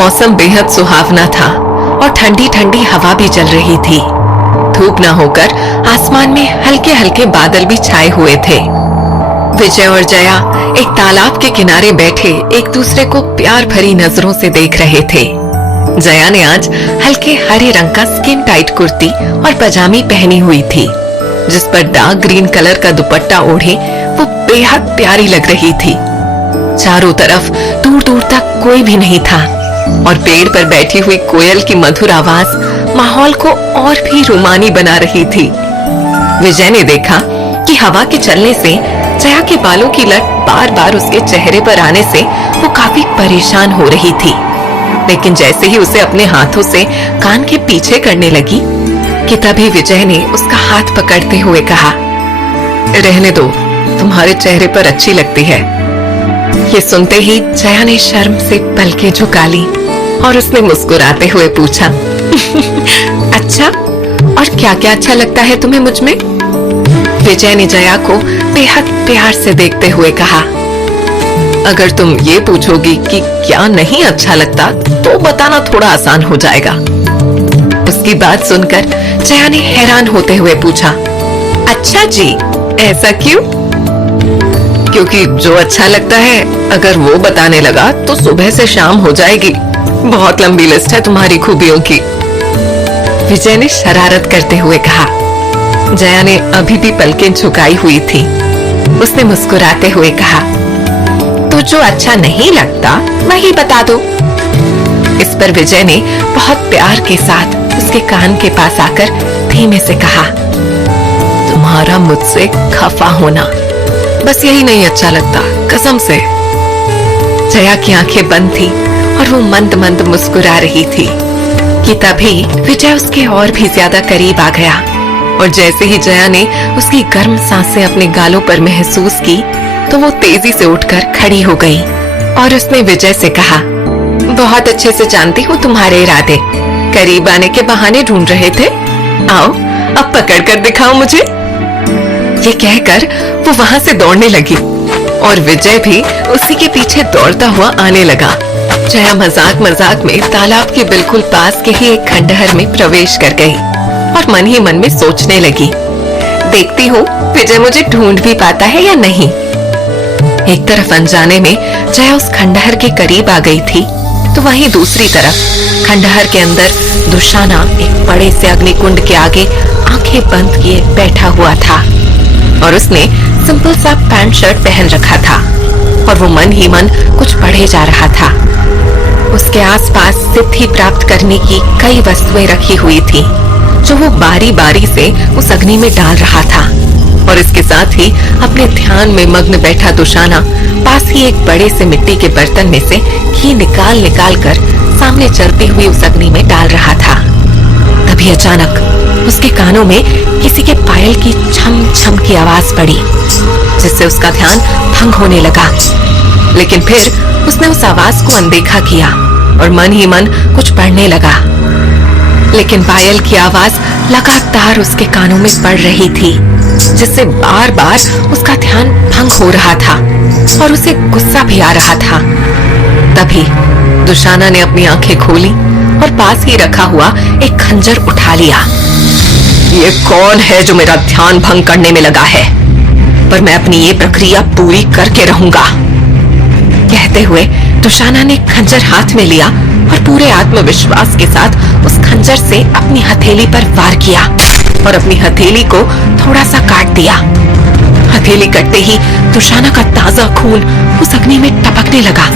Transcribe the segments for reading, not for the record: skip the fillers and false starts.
मौसम बेहद सुहावना था और ठंडी ठंडी हवा भी चल रही थी। धूप न होकर आसमान में हल्के हल्के बादल भी छाए हुए थे। विजय और जया एक तालाब के किनारे बैठे एक दूसरे को प्यार भरी नजरों से देख रहे थे। जया ने आज हल्के हरे रंग का स्किन टाइट कुर्ती और पजामी पहनी हुई थी, जिस पर डार्क ग्रीन कलर का दुपट्टा ओढ़े वो बेहद प्यारी लग रही थी। चारों तरफ दूर दूर तक कोई भी नहीं था और पेड़ पर बैठी हुई कोयल की मधुर आवाज माहौल को और भी रोमानी बना रही थी। विजय ने देखा कि हवा के चलने से जया के बालों की लट बार बार उसके चेहरे पर आने से वो काफी परेशान हो रही थी। लेकिन जैसे ही उसे अपने हाथों से कान के पीछे करने लगी कि तभी विजय ने उसका हाथ पकड़ते हुए कहा, रहने दो, तुम्हारे चेहरे पर अच्छी लगती है। ये सुनते ही जया ने शर्म से पलकें झुका ली और उसने मुस्कुराते हुए पूछा, अच्छा, और क्या क्या अच्छा लगता है तुम्हें मुझ में? विजय ने जया को बेहद प्यार से देखते हुए कहा, अगर तुम ये पूछोगी कि क्या नहीं अच्छा लगता तो बताना थोड़ा आसान हो जाएगा। उसकी बात सुनकर जया ने हैरान होते हुए पूछा, अच्छा जी, ऐसा क्यों? क्योंकि जो अच्छा लगता है अगर वो बताने लगा तो सुबह से शाम हो जाएगी। बहुत लंबी लिस्ट है तुम्हारी खूबियों की। विजय ने शरारत करते हुए कहा। जया ने अभी भी पलकें झुकाई हुई थी। उसने मुस्कुराते हुए कहा, तो जो अच्छा नहीं लगता वही बता दो। इस पर विजय ने बहुत प्यार के साथ उसके कान के पास आकर धीमे से कहा, तुम्हारा मुझसे खफा होना, बस यही नहीं अच्छा लगता, कसम से। जया की आंखें बंद थी और वो मंद मंद मुस्कुरा रही थी कि तभी विजय उसके और भी ज्यादा करीब आ गया और जैसे ही जया ने उसकी गर्म सांसें अपने गालों पर महसूस की तो वो तेजी से उठकर खड़ी हो गई और उसने विजय से कहा, बहुत अच्छे से जानती हूँ तुम्हारे इरादे, करीब आने के बहाने ढूंढ रहे थे, आओ अब पकड़ कर दिखाओ मुझे। ये कहकर वो वहां से दौड़ने लगी और विजय भी उसी के पीछे दौड़ता हुआ आने लगा। जया मजाक मजाक में तालाब के बिल्कुल पास के ही एक खंडहर में प्रवेश कर गई और मन ही मन में सोचने लगी, देखती हूँ विजय मुझे ढूंढ भी पाता है या नहीं। एक तरफ अनजाने में जया उस खंडहर के करीब आ गई थी तो वहीं दूसरी तरफ खंडहर के अंदर दुशाना एक बड़े से अग्निकुंड के आगे आंखें बंद किए बैठा हुआ था और उसने सिंपल सा पैंट शर्ट पहन रखा था और वो मन ही मन कुछ पढ़े जा रहा था। उसके आसपास सिद्धि प्राप्त करने की कई वस्तुएं रखी हुई थी जो वो बारी बारी से उस अग्नि में डाल रहा था और इसके साथ ही अपने ध्यान में मग्न बैठा दुशाना पास ही एक बड़े से मिट्टी के बर्तन में से घी निकाल निकाल कर सामने चलती हुई उस अग्नि में डाल रहा था। तभी अचानक उसके कानों में किसी के पायल की छम छम की आवाज पड़ी जिससे उसका ध्यान भंग होने लगा। लेकिन फिर उसने उस आवाज को अनदेखा किया और मन ही मन कुछ पढ़ने लगा। लेकिन पायल की आवाज लगातार उसके कानों में पड़ रही थी जिससे बार बार उसका ध्यान भंग हो रहा था और उसे गुस्सा भी आ रहा था। तभी दुशाना ने अपनी आंखें खोली और पास ही रखा हुआ एक खंजर उठा लिया। ये कौन है जो मेरा ध्यान भंग करने में लगा है, पर मैं अपनी ये प्रक्रिया पूरी करके रहूंगा। कहते हुए दुशाना ने खंजर हाथ में लिया और पूरे आत्मविश्वास के साथ उस खंजर से अपनी हथेली पर वार किया और अपनी हथेली को थोड़ा सा काट दिया। हथेली कटते ही दुशाना का ताजा खून उस अग्नि में टपकने लगा।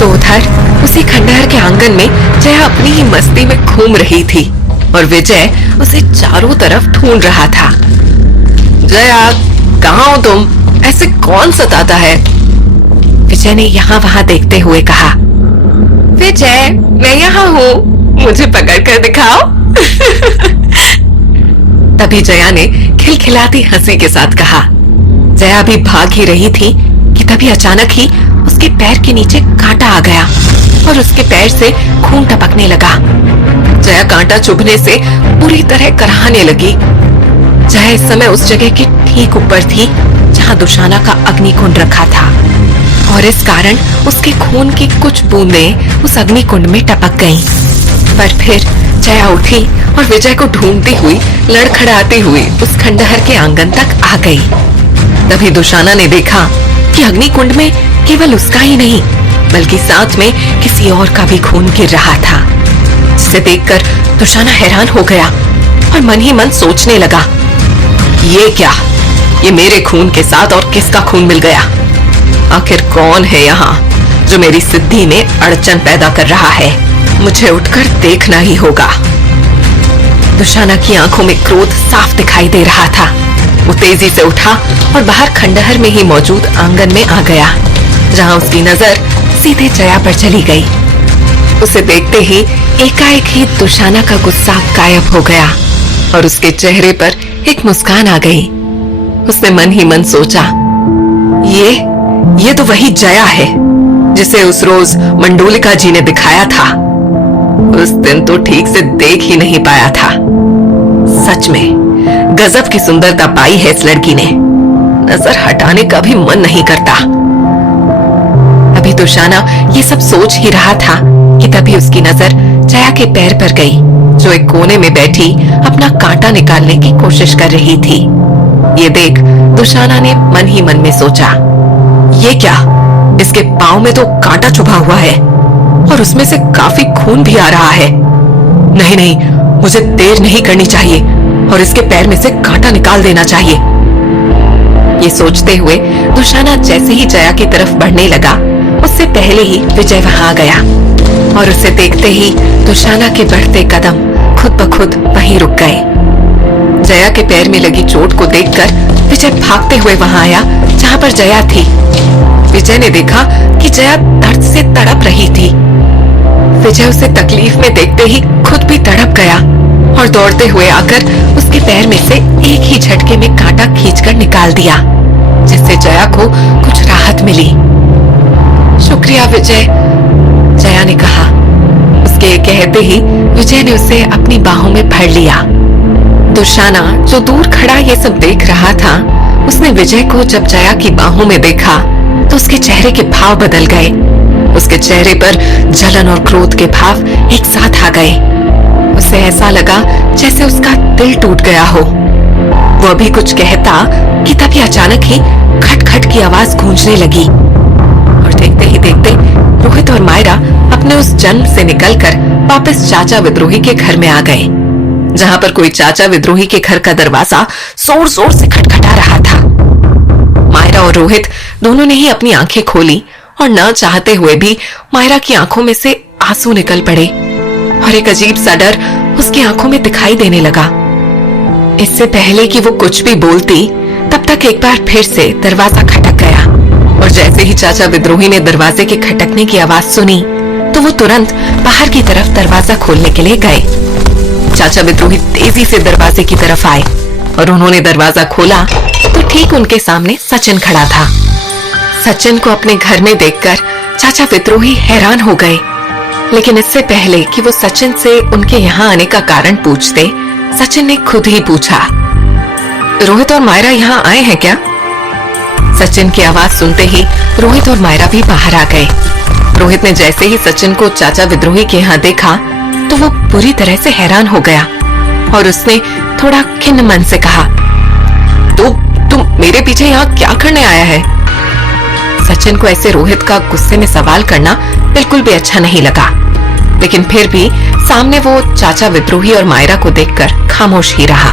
तो उधर उसी खंडहर के आंगन में जया अपनी ही मस्ती में घूम रही थी और विजय उसे चारों तरफ ढूंढ रहा था। जया, कहाँ हो तुम? ऐसे कौन सताता है? विजय ने यहाँ वहाँ देखते हुए कहा। विजय, मैं यहाँ हूँ, मुझे पकड़ कर दिखाओ। तभी जया ने खिलखिलाती हंसी के साथ कहा। जया भी भाग ही रही थी कि तभी अचानक ही उसके पैर के नीचे कांटा आ गया और उसके पैर से खून टपकने लगा। जया कांटा चुभने से पूरी तरह कराहने लगी। जया इस समय उस जगह के ठीक ऊपर थी जहां दुशाना का अग्निकुंड रखा था और इस कारण उसके खून की कुछ बूंदें उस अग्नि कुंड में टपक गईं। पर फिर जया उठी और विजय को ढूंढती हुई लड़खड़ाती हुई उस खंडहर के आंगन तक आ गई। तभी दुशाना ने देखा कि अग्नि कुंड में केवल उसका ही नहीं बल्कि साथ में किसी और का भी खून गिर रहा था, जिसे देखकर दुशाना हैरान हो गया और मन ही मन सोचने लगा, ये क्या, ये मेरे खून के साथ और किसका खून मिल गया? आखिर कौन है यहाँ जो मेरी सिद्धि में अड़चन पैदा कर रहा है? मुझे उठकर देखना ही होगा। दुशाना की आंखों में क्रोध साफ दिखाई दे रहा था। वो तेजी से उठा और बाहर खंडहर में ही मौजूद आंगन में आ गया, जहाँ उसकी नजर सीधे जया पर चली गई। उसे देखते ही एकाएक ही दुशाना का गुस्सा गायब हो गया और उसके चेहरे पर एक मुस्कान आ गई। उसने मन ही मन सोचा, ये तो वही जया है जिसे उस रोज मंडोलिका जी ने दिखाया था। उस दिन तो ठीक से देख ही नहीं पाया था। सच में गजब की सुंदरता पाई है इस लड़की ने, नजर हटाने का भी मन नहीं करता। अभी दुशाना ये सब सोच ही रहा था कि तभी उसकी नजर जया के पैर पर गई, जो एक कोने में बैठी अपना कांटा निकालने की कोशिश कर रही थी। ये देख दुशाना ने मन ही मन में सोचा, ये क्या, इसके पांव में तो कांटा चुभा हुआ है और उसमें से काफी खून भी आ रहा है। नहीं नहीं, मुझे देर नहीं करनी चाहिए और इसके पैर में से कांटा निकाल देना चाहिए। ये सोचते हुए दुशाना जैसे ही जया की तरफ बढ़ने लगा, उससे पहले ही विजय वहां आ गया और उसे देखते ही दुशाना के बढ़ते कदम खुद ब खुद वहीं रुक गए। जया के पैर में लगी चोट को देखकर विजय भागते हुए वहां आया जहां पर जया थी। विजय ने देखा कि जया दर्द से तड़प रही थी। विजय उसे तकलीफ में देखते ही खुद भी तड़प गया और दौड़ते हुए आकर उसके पैर में से एक ही झटके में कांटा खींचकर निकाल दिया, जिससे जया को कुछ राहत मिली। शुक्रिया विजय, जया ने कहा। उसके कहते ही विजय ने उसे अपनी बाहों में भर लिया। दुशाना जो दूर खड़ा ये सब देख रहा था, उसने विजय को जब जया की बाहों में देखा तो उसके चेहरे के भाव बदल गए। उसके चेहरे पर जलन और क्रोध के भाव एक साथ आ गए। उसे ऐसा लगा जैसे उसका दिल टूट गया हो। वो अभी कुछ कहता कि तभी अचानक ही खट-खट की आवाज गूंजने लगी और देखते ही देखते रोहित और मायरा अपने उस जन्म से निकलकर वापस चाचा विद्रोही के घर में आ गए, जहां पर कोई चाचा विद्रोही के घर का दरवाजा जोर जोर से खटखटा रहा था। मायरा और रोहित दोनों ने ही अपनी आंखें खोली और न चाहते हुए भी मायरा की आंखों में से आंसू निकल पड़े और एक अजीब सा डर उसकी आंखों में दिखाई देने लगा। इससे पहले कि वो कुछ भी बोलती, तब तक एक बार फिर से दरवाजा खटक गया और जैसे ही चाचा विद्रोही ने दरवाजे के खटकने की आवाज सुनी तो वो तुरंत बाहर की तरफ दरवाजा खोलने के लिए गए। चाचा विद्रोही तेजी से दरवाजे की तरफ आए और उन्होंने दरवाजा खोला तो ठीक उनके सामने सचिन खड़ा था। सचिन को अपने घर में देखकर चाचा विद्रोही हैरान हो गए, लेकिन इससे पहले कि वो सचिन से उनके यहाँ आने का कारण पूछते, सचिन ने खुद ही पूछा, रोहित और मायरा यहाँ आए हैं क्या? सचिन की आवाज सुनते ही रोहित और मायरा भी बाहर आ गए। रोहित ने जैसे ही सचिन को चाचा विद्रोही के यहाँ देखा तो वो पूरी तरह से हैरान हो गया और उसने थोड़ा खिन्न मन से कहा, तुम मेरे पीछे यहाँ क्या करने आया है? सचिन को ऐसे रोहित का गुस्से में सवाल करना बिल्कुल भी अच्छा नहीं लगा, लेकिन फिर भी सामने वो चाचा विद्रोही और मायरा को देखकर खामोश ही रहा।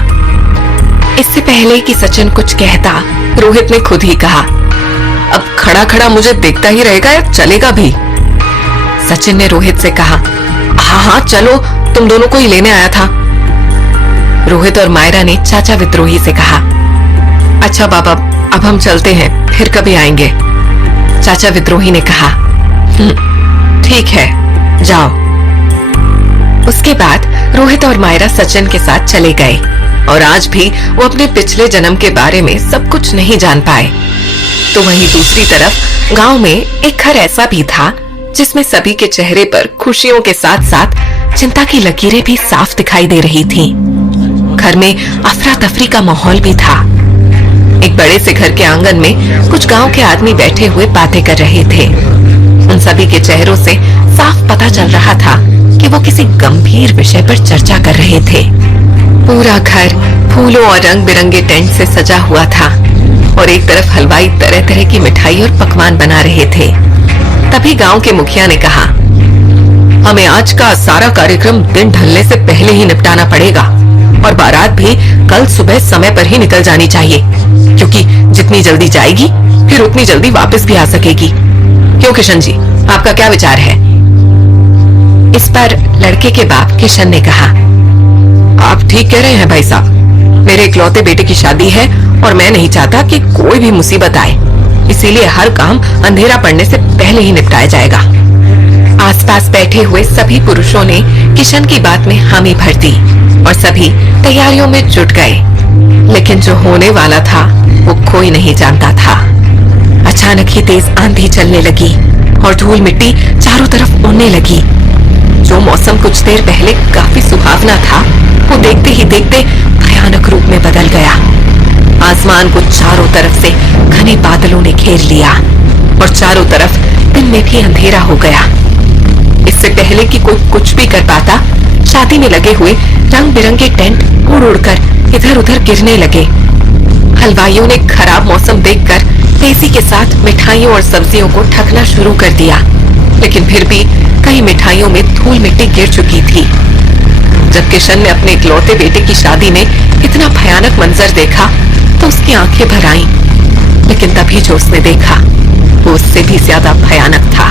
इससे पहले कि सचिन कुछ कहता, रोहित ने खुद ही कहा, अब खड़ा खड़ा मुझे देखता ही रहेगा या चलेगा भी? सचिन ने रोहित से कहा, हाँ चलो, तुम दोनों को ही लेने आया था। रोहित और मायरा ने चाचा विद्रोही से कहा, अच्छा बाबा, अब हम चलते हैं, फिर कभी आएंगे। चाचा विद्रोही ने कहा, ठीक है, जाओ। उसके बाद रोहित और मायरा सचिन के साथ चले गए और आज भी वो अपने पिछले जन्म के बारे में सब कुछ नहीं जान पाए। तो वहीं दूसरी तरफ गांव में एक घर ऐसा भी था जिसमें सभी के चेहरे पर खुशियों के साथ साथ चिंता की लकीरें भी साफ दिखाई दे रही थीं। घर में अफरा तफरी का माहौल भी था। एक बड़े से घर के आंगन में कुछ गांव के आदमी बैठे हुए बातें कर रहे थे। उन सभी के चेहरों से साफ पता चल रहा था कि वो किसी गंभीर विषय पर चर्चा कर रहे थे। पूरा घर फूलों और रंग बिरंगे टेंट से सजा हुआ था और एक तरफ हलवाई तरह तरह की मिठाई और पकवान बना रहे थे। तभी गांव के मुखिया ने कहा, हमें आज का सारा कार्यक्रम दिन ढलने से पहले ही निपटाना पड़ेगा और बारात भी कल सुबह समय पर ही निकल जानी चाहिए, क्योंकि जितनी जल्दी जाएगी फिर उतनी जल्दी वापस भी आ सकेगी। क्यों किशन जी, आपका क्या विचार है? इस पर लड़के के बाप किशन ने कहा, आप ठीक कह रहे हैं भाई साहब। मेरे इकलौते बेटे की शादी है और मैं नहीं चाहता कि कोई भी मुसीबत आए, इसीलिए हर काम अंधेरा पड़ने से पहले ही निपटाया जाएगा। आसपास बैठे हुए सभी पुरुषों ने किशन की बात में हामी भर दी और सभी तैयारियों में जुट गए। लेकिन जो होने वाला था वो कोई नहीं जानता था। अचानक ही तेज आंधी चलने लगी और धूल मिट्टी चारों तरफ उड़ने लगी। जो मौसम कुछ देर पहले काफी सुहावना था, वो देखते ही देखते भयानक रूप में बदल गया। आसमान को चारों तरफ से घने बादलों ने घेर लिया और चारों तरफ दिन में भी अंधेरा हो गया। इससे पहले कि कोई कुछ भी कर पाता, शादी में लगे हुए रंग बिरंगे टेंट उड़ उड़कर इधर उधर गिरने लगे। हलवाइयों ने खराब मौसम देखकर तेजी के साथ मिठाइयों और सब्जियों को ढकना शुरू कर दिया, लेकिन फिर भी कई मिठाइयों में धूल मिट्टी गिर चुकी थी। जब किशन ने अपने इकलौते बेटे की शादी में इतना भयानक मंजर देखा तो उसकी आंखें भर आईं, लेकिन तभी जो उसने देखा वो उससे भी ज्यादा भयानक था।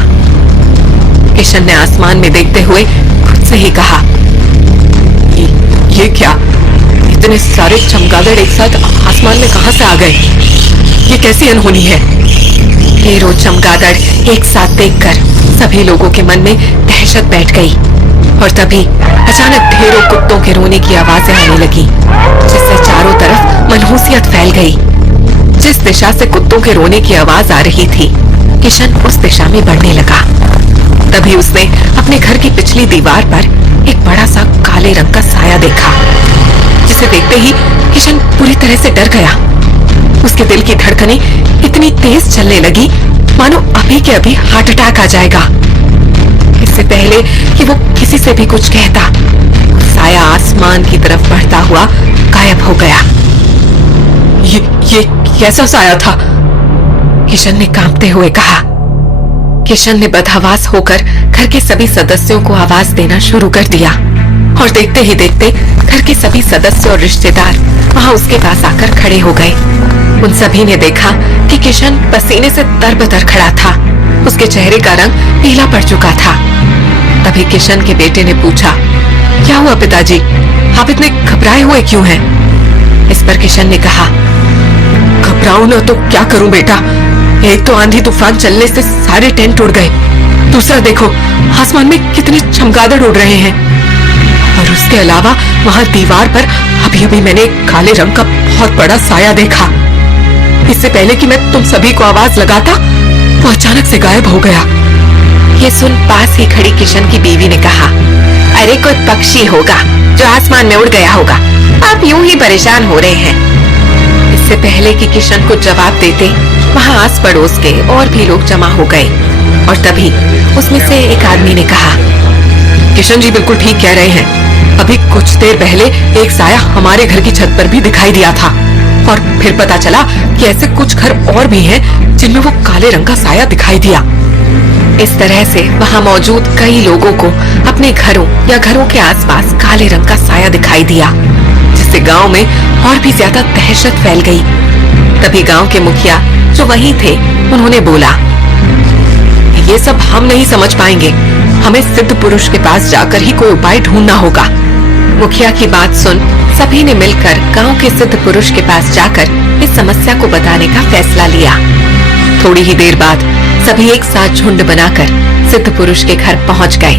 किशन ने आसमान में देखते हुए खुद से ही कहा, ये क्या? इतने सारे चमगादड़ एक साथ आसमान में कहां से आ गए? ये कैसी अनहोनी है? ढेरों चमगादड़ एक साथ देखकर सभी लोगों के मन में दहशत बैठ गई और तभी अचानक ढेरों कुत्तों के रोने की आवाजें आने लगी, जिससे चारों तरफ मनहूसियत फैल गई। जिस दिशा से कुत्तों के रोने की आवाज आ रही थी, किशन उस दिशा में बढ़ने लगा। तभी उसने अपने घर की पिछली दीवार पर एक बड़ा सा काले रंग का साया देखा, जिसे देखते ही किशन पूरी तरह से डर गया। उसके दिल की धड़कनें इतनी तेज चलने लगी मानो अभी के अभी हार्ट अटैक आ जाएगा। इससे पहले कि वो किसी से भी कुछ कहता, साया आसमान की तरफ बढ़ता हुआ गायब हो गया। ये कैसा साया था? किशन ने कांपते हुए कहा। किशन ने बदहवास होकर घर के सभी सदस्यों को आवाज देना शुरू कर दिया और देखते ही देखते घर के सभी सदस्य और रिश्तेदार वहां उसके पास आकर खड़े हो गए। उन सभी ने देखा कि किशन पसीने से तरबतर खड़ा था। उसके चेहरे का रंग पीला पड़ चुका था। तभी किशन के बेटे ने पूछा, क्या हुआ पिताजी, आप इतने घबराए हुए क्यों हैं? इस पर किशन ने कहा, घबराऊं ना तो क्या करूं बेटा, एक तो आंधी तूफान चलने से सारे टेंट उड़ गए, दूसरा देखो आसमान में कितने चमगादड़ उड़ रहे हैं, और उसके अलावा वहां दीवार पर अभी अभी मैंने एक काले रंग का बहुत बड़ा साया देखा। इससे पहले कि मैं तुम सभी को आवाज लगाता, वो अचानक से गायब हो गया। ये सुन पास ही खड़ी किशन की बीवी ने कहा, अरे कोई पक्षी होगा जो आसमान में उड़ गया होगा, आप यूं ही परेशान हो रहे हैं। इससे पहले कि किशन को जवाब देते, वहां आस पड़ोस के और भी लोग जमा हो गए और तभी उसमें से एक आदमी ने कहा, किशन जी बिल्कुल ठीक कह रहे हैं, अभी कुछ देर पहले एक साया हमारे घर की छत पर भी दिखाई दिया था और फिर पता चला कि ऐसे कुछ घर और भी हैं जिनमें वो काले रंग का साया दिखाई दिया। इस तरह से वहां मौजूद कई लोगों को अपने घरों या घरों के आसपास काले रंग का साया दिखाई दिया, जिससे गांव में और भी ज्यादा दहशत फैल गई। तभी गांव के मुखिया जो वहीं थे, उन्होंने बोला, ये सब हम नहीं समझ पाएंगे, हमें सिद्ध पुरुष के पास जाकर ही कोई उपाय ढूंढना होगा। मुखिया की बात सुन सभी ने मिलकर गांव के सिद्ध पुरुष के पास जाकर इस समस्या को बताने का फैसला लिया। थोड़ी ही देर बाद सभी एक साथ झुंड बनाकर सिद्ध पुरुष के घर पहुंच गए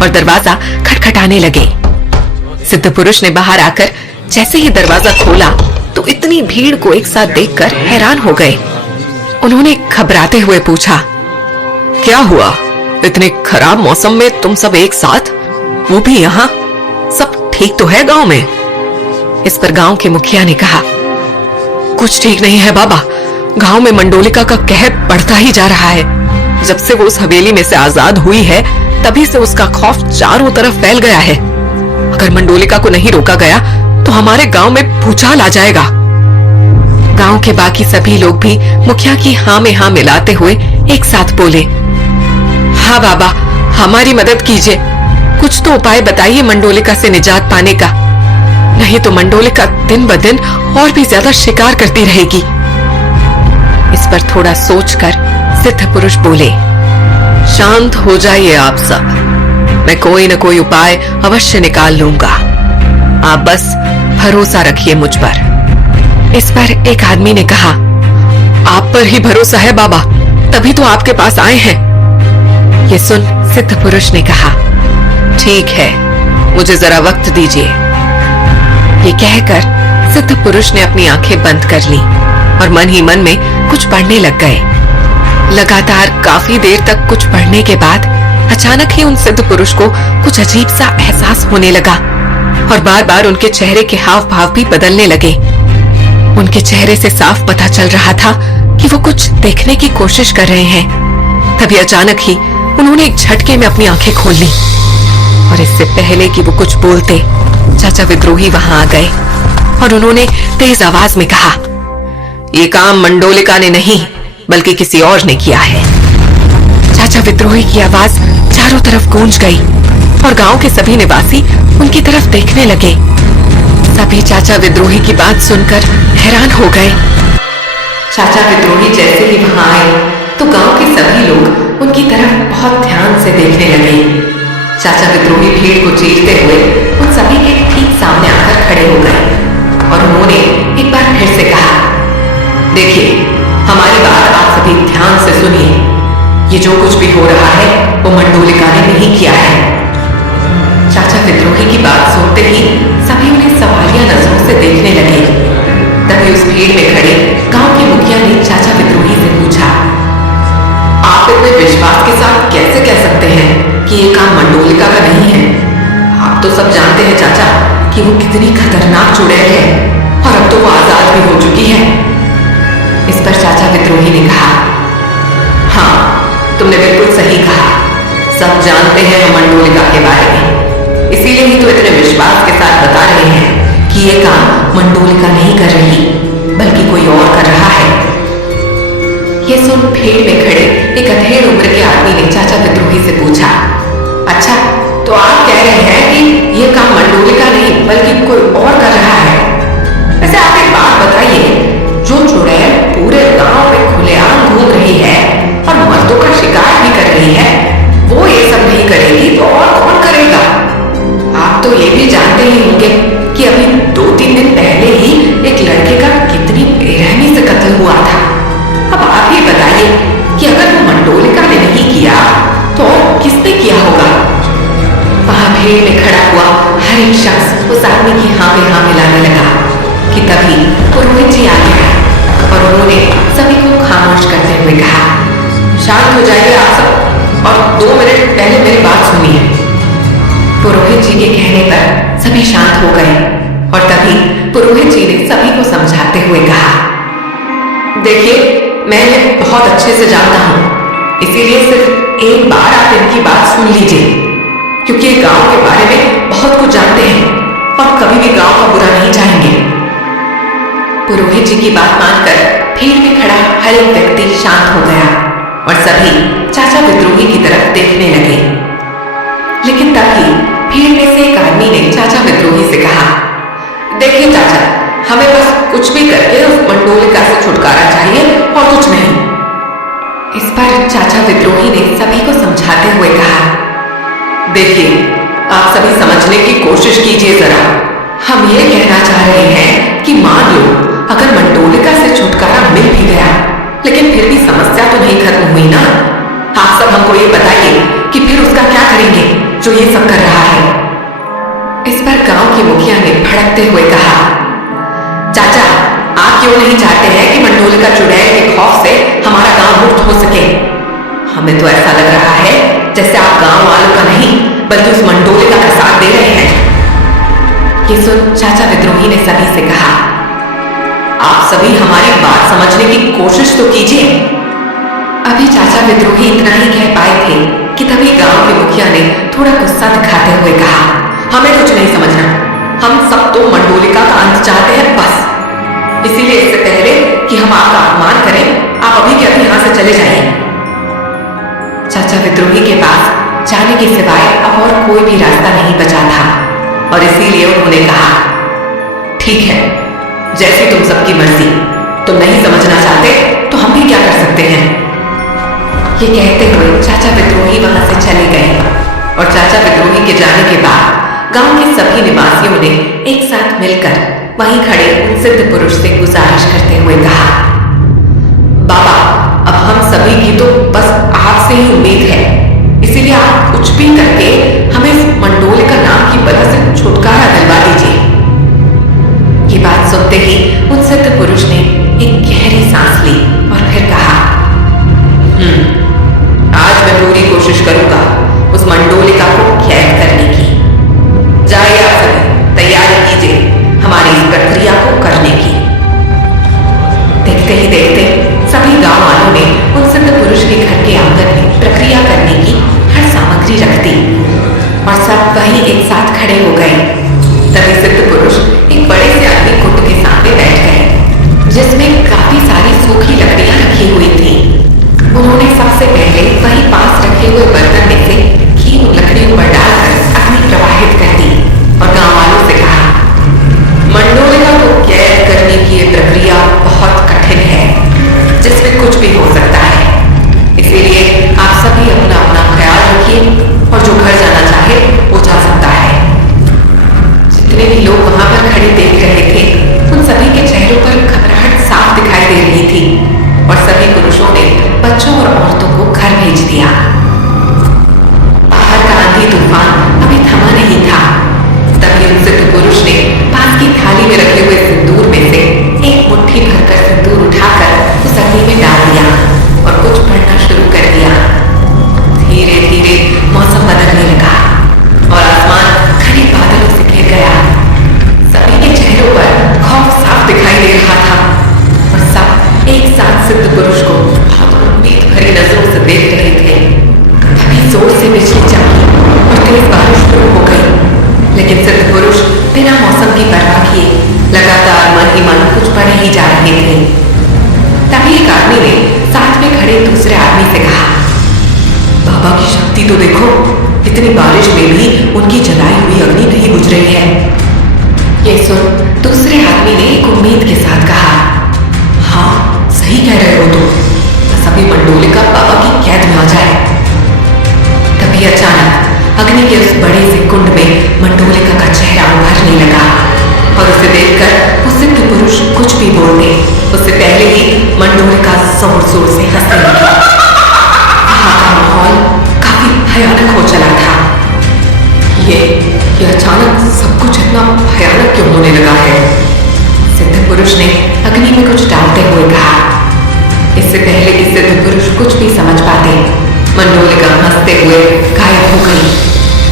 और दरवाजा खटखटाने लगे। सिद्ध पुरुष ने बाहर आकर जैसे ही दरवाजा खोला तो इतनी भीड़ को एक साथ देखकर हैरान हो गए। उन्होंने घबराते हुए पूछा, क्या हुआ, इतने खराब मौसम में तुम सब एक साथ, वो भी यहाँ, सब ठीक तो है गांव में? इस पर गांव के मुखिया ने कहा, कुछ ठीक नहीं है बाबा। गांव में मंडोलिका का कहर बढ़ता ही जा रहा है। जब से वो उस हवेली में से आजाद हुई है तभी से उसका खौफ चारों तरफ फैल गया है। अगर मंडोलिका को नहीं रोका गया तो हमारे गांव में भूचाल आ जाएगा। गांव के बाकी सभी लोग भी मुखिया की हाँ में हाँ मिलाते हुए एक साथ बोले, हाँ बाबा, हमारी मदद कीजिए। कुछ तो उपाय बताइए मंडोलिका से निजात पाने का, नहीं तो मंडोलिका दिन ब दिन और भी ज्यादा शिकार करती रहेगी। इस पर थोड़ा सोचकर सिद्ध पुरुष बोले, शांत हो जाइए आप सब, मैं कोई न कोई उपाय अवश्य निकाल लूंगा। आप बस भरोसा रखिए मुझ पर। इस पर एक आदमी ने कहा, आप पर ही भरोसा है बाबा, तभी तो आपके पास आए हैं। ये सुन सिद्ध पुरुष ने कहा, ठीक है, मुझे जरा वक्त दीजिए। ये कहकर सिद्ध पुरुष ने अपनी आंखें बंद कर ली और मन ही मन में कुछ पढ़ने लग गए। लगातार काफी देर तक कुछ पढ़ने के बाद अचानक ही उन सिद्ध पुरुष को कुछ अजीब सा एहसास होने लगा और बार बार उनके चेहरे के हाव भाव भी बदलने लगे। उनके चेहरे से साफ पता चल रहा था कि वो कुछ देखने की कोशिश कर रहे हैं। तभी अचानक ही उन्होंने एक झटके में अपनी आंखें खोल ली और इससे पहले कि वो कुछ बोलते, चाचा विद्रोही वहां आ गए और उन्होंने तेज आवाज में कहा, ये काम मंडोलिका ने नहीं बल्कि किसी और ने किया है। चाचा विद्रोही की आवाज चारों तरफ गूंज गई और गांव के सभी निवासी उनकी तरफ देखने लगे। सभी चाचा विद्रोही की बात सुनकर हैरान हो गए। चाचा विद्रोही जैसे ही वहां आए तो गांव के सभी लोग उनकी तरफ बहुत ध्यान से देखने लगे। चाचा विद्रोही भीड़ को चीरते हुए उन सभी के ठीक सामने आकर खड़े हो गए और उन्होंने एक बार फिर से कहा, देखिए, हमारी बात आप सभी ध्यान से सुनिए। ये जो कुछ भी हो रहा है वो मंडोलिका ने नहीं किया है। चाचा विद्रोही की बात सुनते ही सभी उन्हें सवालिया नजरों से देखने लगे। तभी उस भीड़ में खड़े गांव के मुखिया ने चाचा विद्रोही से पूछा, आप इतने विश्वास के साथ कैसे कह सकते हैं कि ये काम मंडोलिका का नहीं है? आप तो सब जानते हैं चाचा कि वो कितनी खतरनाक चुड़ैल है और अब तो वो आजाद भी हो चुकी है। इस पर चाचा विद्रोही ने कहा, हाँ, तुमने बिल्कुल सही कहा। सब जानते हैं हम मंडोलिका के बारे में, इसीलिए ही तो इतने विश्वास के साथ बता रहे हैं कि ये काम मंडोलिका नहीं कर रही बल्कि कोई और कर रहा है। ये सुन भीड़ में खड़े एक अधेड़ उम्र के आदमी ने चाचा विद्रोही से पूछा, अच्छा, तो आप कह रहे हैं कि ये काम मंडोलिका नहीं बल्कि कोई और कर रहा है? वैसे आप एक बात बताइए, जो चुड़ैल पूरे गांव में खुलेआम घूम रही है और मर्दों का शिकार भी कर रही है, वो ये सब नहीं करेगी तो और कौन करेगा? आप तो ये भी जानते ही होंगे कि अभी 2-3 दिन पहले ही एक लड़के का कितनी बेरहमी से कत्ल हुआ था। अब आप ही बताइए कि अगर वो मंडोलिका ने नहीं किया तो और किसने किया होगा? वहां भीड़ में खड़ा हुआ हर एक शख्स उस आदमी की हाँ में हाँ मिलाने लगा कि तभी पुरोहित जी आ गए और उन्होंने सभी को खामोश करते हुए कहा, शांत हो जाइए आप सब और 2 मिनट पहले मेरी बात सुनिए। पुरोहित जी के कहने पर सभी शांत हो गए और तभी पुरोहित जी ने सभी को समझाते हुए कहा, देखिए, मैं इन्हें बहुत अच्छे से जानता हूं, इसीलिए सिर्फ एक बार आप इनकी बात सुन लीजिए, क्योंकि ये गांव के बारे में बहुत कुछ जानते हैं और कभी भी गांव का बुरा नहीं चाहेंगे। पुरोहित जी की बात मानकर भीड़ में खड़ा हर एक व्यक्ति शांत हो गया और सभी चाचा विद्रोही की तरफ देखने लगे। लेकिन तभी भीड़ में से एक आदमी ने चाचा विद्रोही से कहा, देखिए चाचा, हमें बस कुछ भी करके उस मंडोलिका से छुटकारा चाहिए और कुछ नहीं। इस पर चाचा विद्रोही ने सभी को समझाते हुए कहा, देखिए, आप सभी समझने की कोशिश कीजिए जरा। हम ये कहना चाह रहे हैं कि मान लो अगर मंडोलिका से छुटकारा मिल भी गया, लेकिन फिर भी समस्या तो नहीं खत्म हुई ना। आप सब हमको ये बताइए कि फिर उसका क्या करेंगे जो ये सब कर रहा है? इस पर गांव के मुखिया ने भड़कते हुए कहा, चाचा, आप क्यों नहीं चाहते हैं कि मंडोलिका चुड़ैल के खौफ से हमारा गांव मुक्त हो सके? हमें तो ऐसा लग रहा है जैसे आप गांव वालों का नहीं बल्कि उस मंडोलिका का साथ दे रहे हैं। ये सुन चाचा विद्रोही ने सभी से कहा, आप सभी हमारी बात समझने की कोशिश तो कीजिए। अभी चाचा विद्रोही इतना ही कह पाए थे कि तभी गांव के मुखिया ने थोड़ा गुस्सा दिखाते हुए कहा, हमें कुछ नहीं समझना, हम सब तो मंडोलिका का अंत चाहते हैं बस। इसीलिए इससे पहले कि हम आपका अपमान करें, आप अभी के अभी यहां से चले जाइए। चाचा विद्रोही के पास जाने के सिवाय अब और कोई भी रास्ता नहीं बचा था और इसीलिए उन्होंने कहा, ठीक है, जैसी तुम सबकी मर्जी, तुम नहीं समझना चाहते तो हम भी क्या कर सकते हैं। ये कहते हुए चाचा विद्रोही वहां से चले गए और चाचा विद्रोही के जाने के बाद गांव के सभी निवासियों ने एक साथ मिलकर वहीं खड़े उन सिद्ध पुरुष से गुजारिश करते हुए कहा, बाबा, अब हम सभी की तो बस आपसे ही उम्मीद है, इसीलिए आप कुछ भी करके हमें इस मंडोलिका नाम की बला से छुटकारा दिलवा दीजिए। ये बात सुनते ही उन सिद्ध पुरुष ने एक गहरी सांस ली और फिर कहा, आज मैं पूरी कोशिश करूंगा उस मंडोलिका को कैद करने की। जाइए आप सभी तैयारी कीजिए हमारी इस प्रक्रिया को करने की। देखते ही देखते सभी गांव वालों ने उन सिद्ध पुरुष के घर के आंगन में प्रक्रिया करने की हर सामग्री रख दी और सब वहीं एक साथ खड़े हो गए। तभी सिद्ध पुरुष एक बड़े से अग्नि कुंड के सामने बैठ गए जिसमें काफी सारी सूखी लकड़ियां रखी हुई थी। उन्होंने सबसे पहले वहीं पास रखे हुए बर्तन में से घी उन लकड़ियों पर डालकर अग्नि प्रवाहित कर दी और गांव वालों से कहा, मंडोलिका को कैद करने की ये प्रक्रिया बहुत कठिन है जिसमें कुछ भी हो सकता है, इसीलिए आप सभी अपना अपना ख्याल रखिए और जो घर जाना चाहे वो जा सकता है। जितने भी लोग वहां पर खड़े देख रहे थे उन सभी के चेहरों पर घबराहट साफ दिखाई दे रही थी और सभी पुरुषों ने बच्चों और औरतों को घर भेज दिया। बाहर का आंधी तूफान अभी थमा नहीं था। तभी उन सिद्ध पुरुष ने पास की थाली में रखे हुए सिंदूर में से एक मुट्ठी भरकर सिंदूर उठाकर उस अग्नि में डाल दिया और कुछ पढ़ना शुरू कर दिया। धीरे धीरे मौसम बदलने लगा और आसमान घने बादलों से घिर गया। सभी के चेहरों पर खौफ साफ दिखाई दे रहा था और सब एक साथ सिद्ध पुरुष को उम्मीद भरी नजरों से देख रहे थे। तभी जोर से बिजली चमकी और तेज बारिश शुरू हो गई, लेकिन सिद्ध पुरुष बिना मौसम की परवाह किए लगातार मन ही मन कुछ पढ़े ही जा रहे थे। तभी एक आदमी ने साथ में खड़े दूसरे आदमी से कहा, बाबा की शक्ति तो देखो, इतनी बारिश में भी उनकी जलाई हुई अग्नि नहीं बुझ रही है। ये सुन दूसरे आदमी ने एक उम्मीद के साथ कहा, हाँ सही कह रहे हो तुम, बस अभी मंडोलिका बाबा की कैद में आ जाए। तभी अचानक अग्नि के उस बड़े से कुंड में मंडोलिका का चेहरा उभरने लगा और उसे देखकर वो सिद्ध पुरुष कुछ भी बोलते उससे पहले ही मंडोलिका जोर जोर से हंसने लगी। वहां का माहौल काफी भयानक हो चला था। ये अचानक सब कुछ इतना भयानक क्यों होने लगा है? सिद्ध पुरुष ने अग्नि में कुछ डालते हुए कहा। इससे पहले कि सिद्ध पुरुष कुछ भी समझ पाते, मंडोलिका हंसते हुए गायब हो गई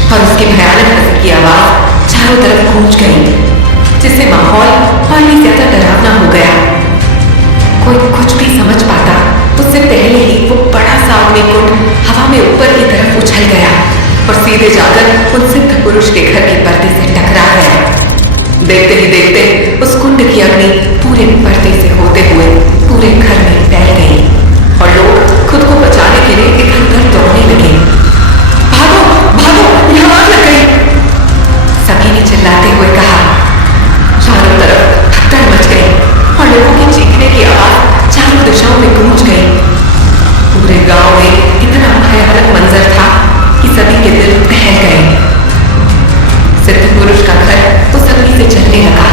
और उसकी भयानक हंसी की आवाज चारों तरफ गूंज गई, जिससे माहौल और भी ज्यादा डरावना हो गया। कोई कुछ भी समझ पाता उससे पहले ही वो बड़ा सा अग्नि कुंड हवा में ऊपर की तरफ उछल गया और सीधे जाकर उन सिद्ध पुरुष के घर के पर्दे से टकरा गया। देखते ही देखते उस कुंड की अग्नि पूरे पर्दे से होते हुए पूरे घर में फैल गई और लोग खुद को बचाने के लिए इधर उधर दौड़ने लगे। भागो भागो, यहाँ आग लग गई, सभी ने चिल्लाते हुए कहा। चारों तरफ भगदड़ मच गई और लोगों की चीखने की आवाज चारों दिशाओं में गूंज गई। पूरे गांव में इतना भयानक मंजर था कि सभी के दिल दहल गए। सिद्ध पुरुष का घर उस अग्नि से जलने लगा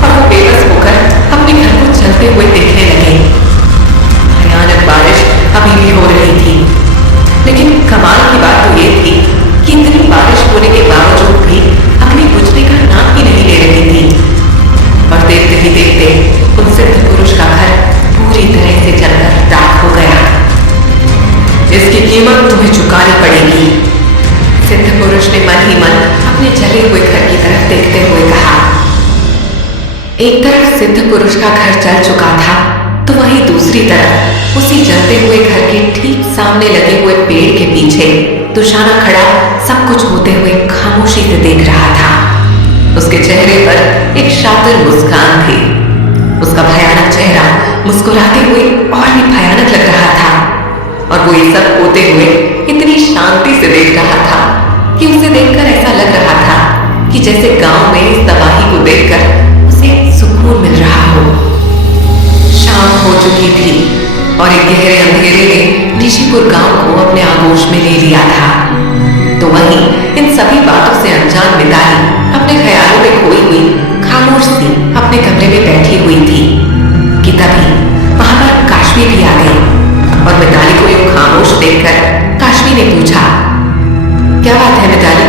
और वो बेबस होकर अपने घर को जलते हुए देखने लगे। भयानक बारिश अभी भी हो रही थी, लेकिन कमाल की बात तो ये थी कि इतनी बारिश होने के बावजूद भी अग्नि बुझने का नाम ही नहीं ले रही थी और देखते ही देखते उन सिद्ध पुरुष का घर पूरी तरह से जलकर राख हो गया। इसकी कीमत तुम्हें चुकानी पड़ेगी, सिद्ध पुरुष ने मन ही मन अपने जले हुए घर की तरफ देखते हुए कहा। एक तरफ सिद्ध पुरुष का घर जल चुका था तो वहीं दूसरी तरफ उसी जलते हुए घर के ठीक सामने लगे हुए पेड़ के पीछे दुशाना खड़ा सब कुछ होते हुए खामोशी से देख रहा था। उसके चेहरे पर एक शातिर मुस्कान थी। उसका भयानक चेहरा मुस्कुराते हुए और भी भयानक लग रहा था और वो ये सब होते हुए इतनी शांति से देख रहा था कि उसे देखकर ऐसा लग रहा था कि जैसे गांव में इस तबाही को देखकर उसे सुकून मिल रहा हो। शाम हो चुकी थी और एक गहरे अंधेरे ने निशिपुर गांव को अपने आगोश में ले लिया था। तो वहीं इन सभी बातों से अनजान मिताली अपने ख्यालों में खोई हुई खामोश सी अपने कमरे में बैठी हुई थी कि तभी वहां पर काशवी भी आ गई और मिताली को यूं खामोश देखकर काशवी ने पूछा, क्या बात है मिताली,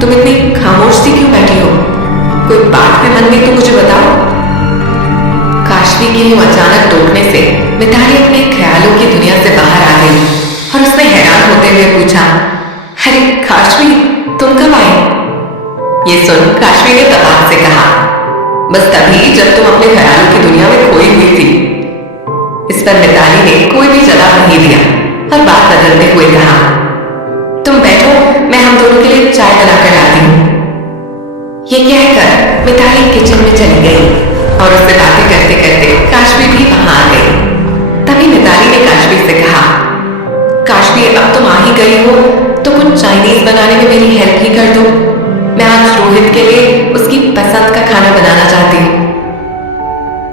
तुम इतनी खामोश सी क्यों बैठी हो? कोई बात में मन में तो मुझे बताओ। काशवी के अचानक टोकने से मिताली अपने ख्यालों की दुनिया से बाहर आ गई और उसने हैरान होते हुए पूछा, अरे काशवी, तुम कब आए? ये सुन काशवी ने तबाक से कहा, बस तभी जब तुम अपने ख्यालों की दुनिया में खोई हुई थी। इस पर मिताली ने कोई भी जवाब नहीं दिया और बात बदलते हुए कहा, तुम बैठो, मैं हम दोनों के लिए चाय बनाकर लाती हूँ। ये कहकर मिताली किचन में चली गई और उससे बातें करते करते काशवी भी वहां आ गई। तभी मिताली ने काशवी से कहा, काशवी, अब तुम आ ही गई हो तो कुछ चाइनीज बनाने में मेरी हेल्प ही कर दो। मैं आज रोहित के लिए उसकी पसंद का खाना बनाना चाहती हूँ।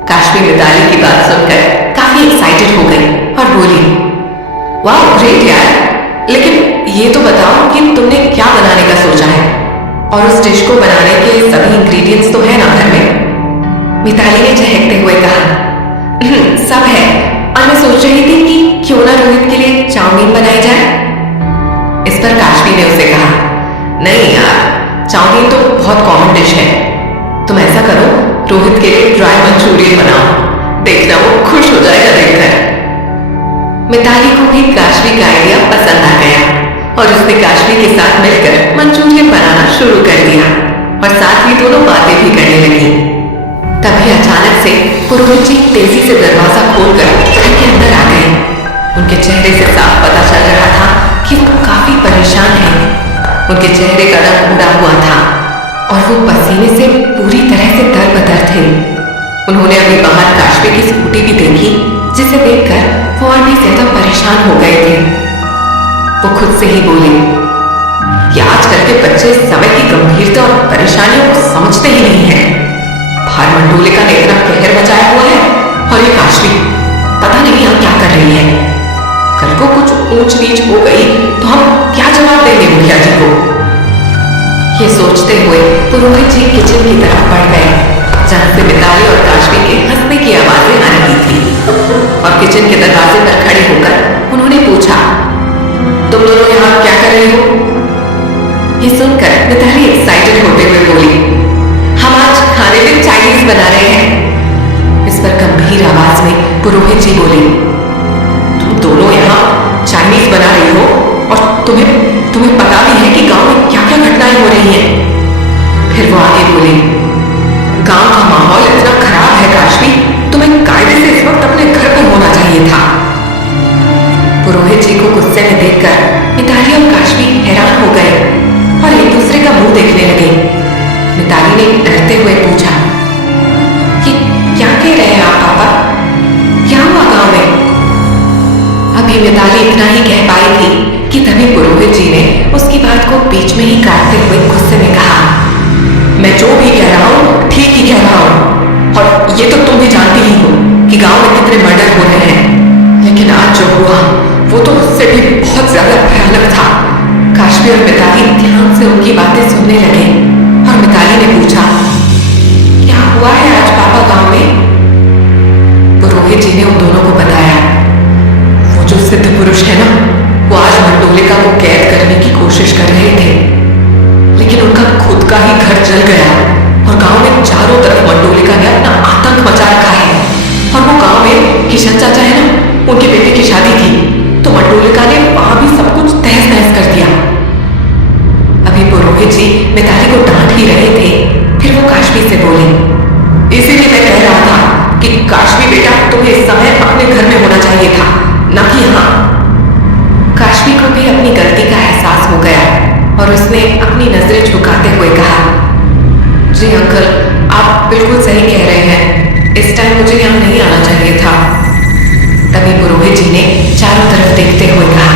काशवी मिताली की बात सुनकर काफी एक्साइटेड हो गई और बोली, वाह ग्रेट यार, लेकिन ये तो बताओ कि तुमने क्या बनाने का सोचा है और उस डिश को बनाने के सभी इंग्रेडिएंट्स तो है ना घर में? मिताली ने चहकते हुए कहा, सब है, और मैं सोच रही थी कि क्यों ना रोहित के लिए चाउमीन बनाई जाए। इस पर काशवी ने उसे कहा, नहीं यार, चाउमीन तो बहुत कॉमन डिश है। तुम ऐसा करो, रोहित के लिए ड्राई मंचूरियन बनाओ, देखना वो खुश हो जाएगा देखकर। मिताली को भी काशवी का आइडिया पसंद आ गया और उसने काशवी के साथ मिलकर मंचूरियन बनाना शुरू कर दिया और साथ ही दोनों बातें भी करने लगी। तभी अचानक से पुरोहित जी तेजी से दरवाजा खोलकर घर के अंदर आ गए। उनके चेहरे से साफ पता चल रहा था कि वो काफी परेशान हैं। उनके चेहरे का रंग उड़ा हुआ था और वो पसीने से पूरी तरह से तरबतर थे। उन्होंने अभी बाहर काशवी की स्कूटी भी देखी, जिसे देखकर वो और भी ज्यादा परेशान हो गए थे। वो खुद से ही बोले कि आजकल के बच्चे समय की गंभीरता और परेशानियों को समझते ही नहीं है। बाहर मंडोलिका ने इतना कहर मचाया हुआ है और ये काशवी पता नहीं हम क्या कर रही है। कल को कुछ ऊंच नीच हो गई तो हम क्या जवाब देंगे मुखिया जी को? ये सोचते हुए पुरोहित जी किचन की तरफ बढ़ गए, जहां से मिताली और काशवी के हंसने की आवाजें आ रही थी और किचन के दरवाजे पर खड़े होकर उन्होंने पूछा, तुम दोनों यहाँ क्या कर रही हो? ये सुनकर मिताली एक्साइटेड होते हुए बोली, हम आज खाने में चाइनीज बना रहे हैं। इस पर गंभीर आवाज में पुरोहित जी बोले, तुम दोनों यहाँ चाइनीज बना रही हो और तुम्हें पता भी है कि गांव में क्या क्या घटनाएं हो रही हैं। फिर वो आगे बोले, गांव का माहौल इतना खराब है काशवी, तुम्हें कायदे से इस वक्त अपने घर पर होना चाहिए था। पुरोहित जी को गुस्से में देखकर मिताली और काशवी हैरान हो गए और एक दूसरे का मुंह देखने लगे। मिताली ने डरते हुए पूछा, कि क्या कह रहे हैं आप पापा? क्या हुआ गांव में? अभी मिताली इतना ही कह पाई थी कि तभी पुरोहित जी ने उसकी बात को बीच में ही काटते हुए गुस्से में कहा, मैं जो भी कह रहा हूं ठीक ही कह रहा हूं और ये तो तुम भी जानती ही हो कि गांव में कितने मर्डर हो रहे हैं, लेकिन आज जो हुआ वो तो उससे भी बहुत ज्यादा भयानक था। काशवी और मिताली ध्यान से उनकी बातें सुनने लगे और मिताली ने पूछा, क्या हुआ है आज पापा गांव में? पुरोहित जी ने उन दोनों को बताया, वो जो सिद्ध पुरुष है ना, वो आज मंडोलिका को कैद करने की कोशिश कर रहे थे, लेकिन उनका खुद का ही घर जल गया और गांव में चारों तरफ मंडोलिका ने अपना आतंक मचा रखा है। और वो गांव में किशन चाचा है ना, उनके बेटे की शादी थी, तो मंडोलिका ने वहां भी सब कुछ तहस नहस कर दिया। अभी पुरोहित जी मिताली को डांट ही रहे थे, फिर वो काशवी से बोले, इसीलिए मैं कह रहा था कि काशवी बेटा तुम्हें इस समय अपने घर में होना चाहिए था, ना कि यहाँ। काशवी को भी अपनी गलती का एहसास हो गया और उसने अपनी नजरें झुकाते हुए कहा, जी अंकल, आप बिल्कुल सही कह रहे हैं, इस टाइम मुझे यहाँ नहीं आना चाहिए था। तभी पुरोहित जी ने चारों तरफ देखते हुए कहा,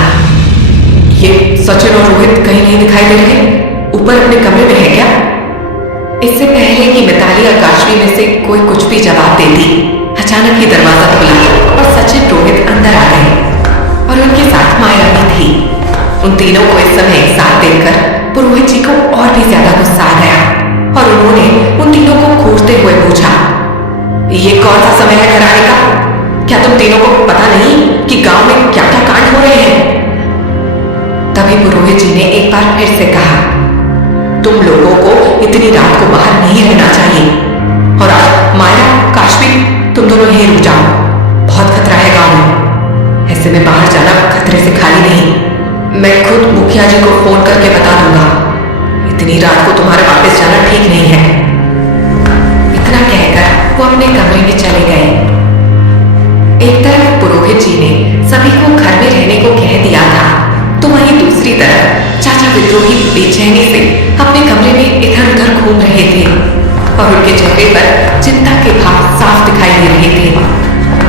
ये सचिन और रोहित कहीं नहीं दिखाई दे रहे, ऊपर अपने कमरे में है क्या? इससे पहले कि मिताली और काशवी में से कोई कुछ भी जवाब देती, अचानक ही दरवाजा खुला और सचिन रोहित अंदर आ गए और उनके साथ माया भी थी। उन तीनों को इस समय एक साथ देखकर पुरोहित जी को और भी ज्यादा गुस्सा आ गया और उन्होंने उन तीनों को घूरते हुए पूछा, ये कौन सा समय है घर आने का? क्या तुम तीनों को पता नहीं कि गांव में क्या क्या कांड हो रहे हैं? तभी पुरोहित जी ने एक बार फिर से कहा, तुम लोगों को इतनी रात को बाहर नहीं रहना चाहिए और आज माया, काशवी, तुम दोनों यहीं रुक जाओ, बहुत खतरा है गांव में। ऐसे में बाहर जाना खतरे से खाली नहीं। मैं खुद मुखिया जी को फोन करके बता दूंगा। इतनी रात को तुम्हारे वापस जाना ठीक नहीं है। इतना कहकर वो अपने कमरे में चले गए। एक तरफ पुरोहित जी ने सभी को घर में रहने को कह दिया था, तो वहीं दूसरी तरफ चाचा विद्रोही बेचैनी से अपने कमरे में इधर उधर घूम रहे थे और उनके चेहरे पर चिंता के भाव साफ दिखाई दे रहे थे।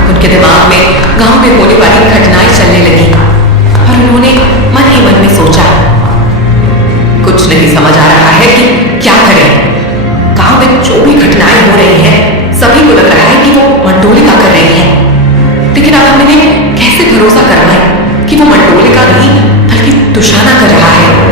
उनके दिमाग में गांव में होने वाली घटनाएं चलने लगी और उन्होंने मन ही मन में सोचा, कुछ नहीं समझ आ रहा है कि क्या करें। गांव में जो भी घटनाएं हो रही हैं, सभी को लग रहा है कि वो मंडोलिका कर रही है, लेकिन अब हम इन्हें कैसे भरोसा करवाएं कि वो मंडोलिका नहीं बल्कि दुशाना कर रहा है।